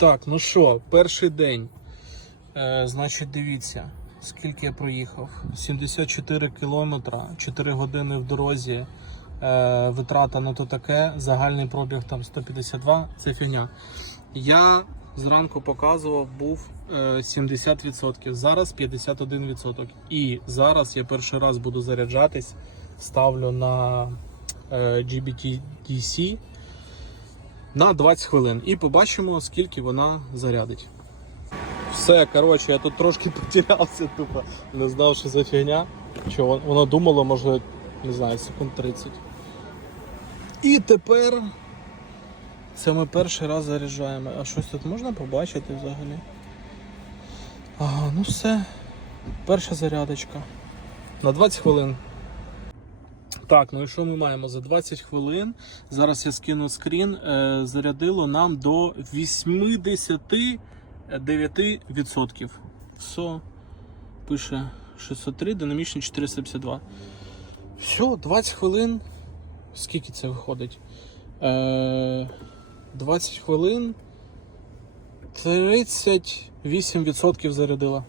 Так, ну що, перший день. Е, значить, дивіться, скільки я проїхав. 74 кілометра, 4 години в дорозі. Е, витрата на то таке, загальний пробіг там 152, це фігня. Я зранку показував, був е, 70%, зараз 51%. І зараз я перший раз буду заряджатись, ставлю на е, GBT-DC на 20 хвилин і побачимо, скільки вона зарядить. Все, коротше, я тут трошки потерявся, тупо не знав, що за фігня. Що воно думало, може, не знаю, секунд 30. І тепер це ми перший раз заряджаємо. А щось тут можна побачити взагалі? Ага, ну все. Перша зарядочка. На 20 хвилин. Так, ну і що ми маємо? За 20 хвилин. Зараз я скину скрін. Е, зарядило нам до 89%. Все. Пише 603, динамічний 452. Все, 20 хвилин. Скільки це виходить? Е, 20 хвилин. 38% зарядила.